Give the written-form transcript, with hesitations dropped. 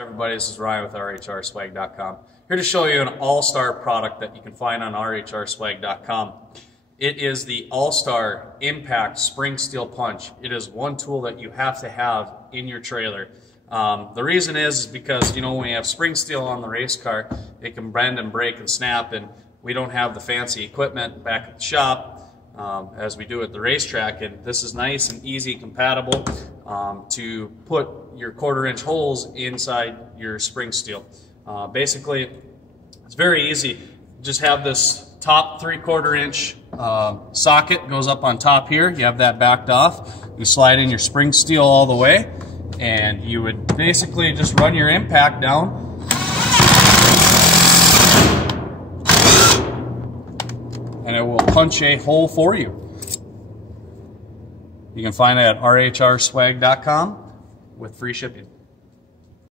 Everybody, this is Ryan with RHRswag.com. Here to show you an Allstar product that you can find on RHRswag.com. It is the Allstar Impact Spring Steel Punch. It is one tool that you have to have in your trailer. The reason is because, you know, when you have spring steel on the race car, it can bend and break and snap, and we don't have the fancy equipment back at the shop as we do at the racetrack. And this is nice and easy compatible to put your 1/4 inch holes inside your spring steel. Basically, it's very easy. Just have this top 3/4 inch socket goes up on top here. You have that backed off. You slide in your spring steel all the way, and you would basically just run your impact down. And it will punch a hole for you. You can find it at RHRswag.com with free shipping.